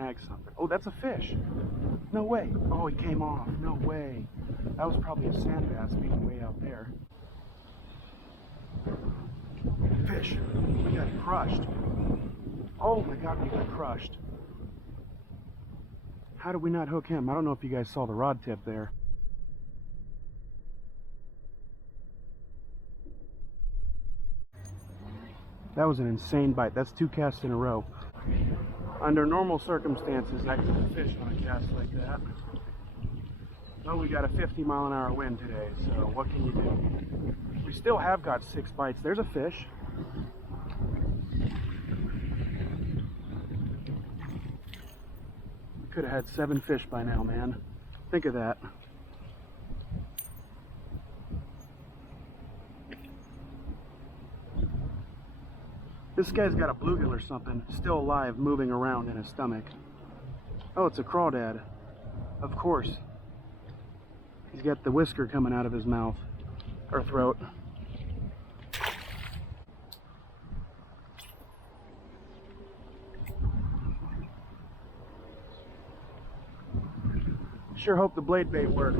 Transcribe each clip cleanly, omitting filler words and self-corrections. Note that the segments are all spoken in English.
snag something. Oh, that's a fish. No way. Oh, he came off. No way. That was probably a sand bass being way out there. Fish. We got crushed. Oh my God, we got crushed. How did we not hook him? I don't know if you guys saw the rod tip there. That was an insane bite. That's 2 casts in a row. Under normal circumstances, I couldn't fish on a cast like that. Well, we got a 50-mile-an-hour wind today, so what can you do? We still have got 6 bites. There's a fish. Could have had 7 fish by now, man. Think of that. This guy's got a bluegill or something, still alive, moving around in his stomach. Oh, it's a crawdad. Of course. He's got the whisker coming out of his mouth, or throat. Sure hope the blade bait works.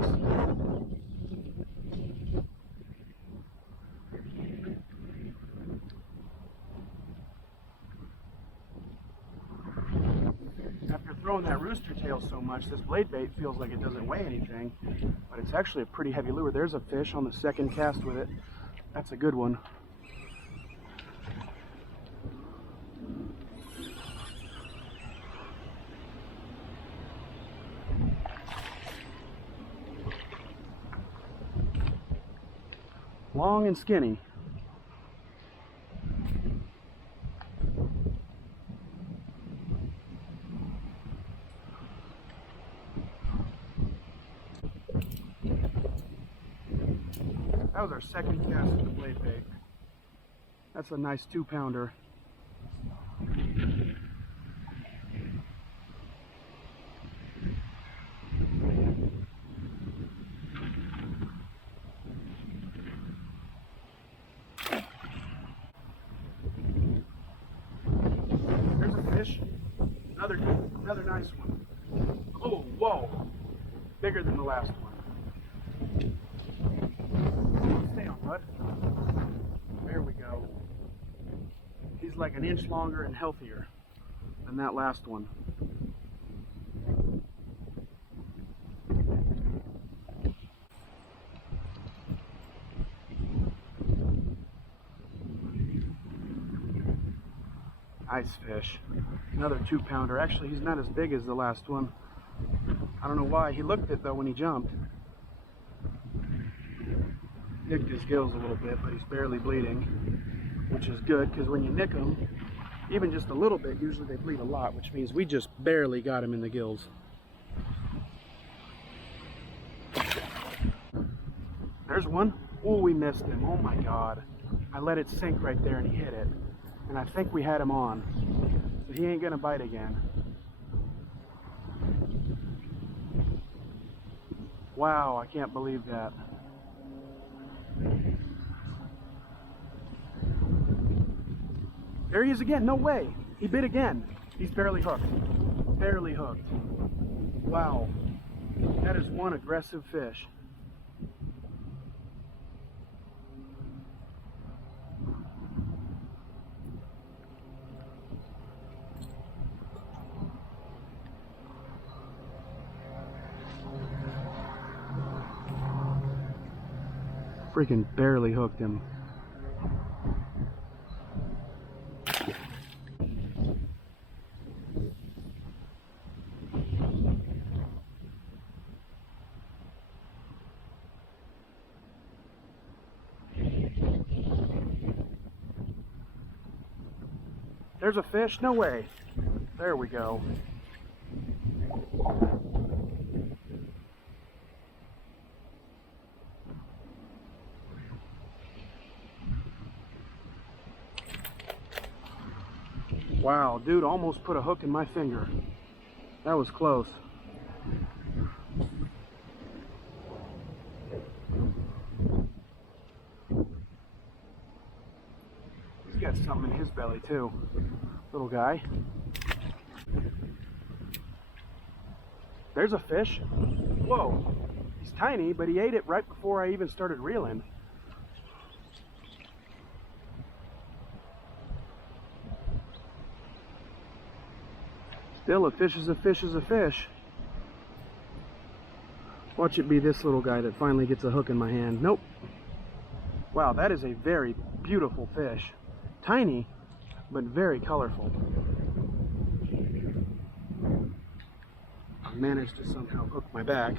After throwing that rooster tail so much, this blade bait feels like it doesn't weigh anything, but it's actually a pretty heavy lure. There's a fish on the second cast with it. That's a good one. Long and skinny. That was our second cast with the blade bait. That's a nice 2-pounder. There's a fish. Another nice one. Oh, whoa. Bigger than the last one. Stay on, bud. There we go. He's like an inch longer and healthier than that last one. Nice fish. Another 2-pounder. Actually, he's not as big as the last one. I don't know why. He looked it though when he jumped. Nicked his gills a little bit, but he's barely bleeding, which is good, because when you nick them, even just a little bit, usually they bleed a lot, which means we just barely got him in the gills. There's one. Oh, we missed him. Oh my God. I let it sink right there and he hit it. And I think we had him on. So he ain't gonna bite again. Wow, I can't believe that. There he is again. No way. He bit again. He's barely hooked. Barely hooked. Wow. That is one aggressive fish. Freaking barely hooked him. There's a fish? No way. There we go. Wow, dude almost put a hook in my finger. That was close. He's got something in his belly too. Little guy. There's a fish. Whoa. He's tiny, but he ate it right before I even started reeling. Still, a fish is a fish is a fish. Watch it be this little guy that finally gets a hook in my hand. Nope. Wow, that is a very beautiful fish. Tiny, but very colorful. I managed to somehow hook my back.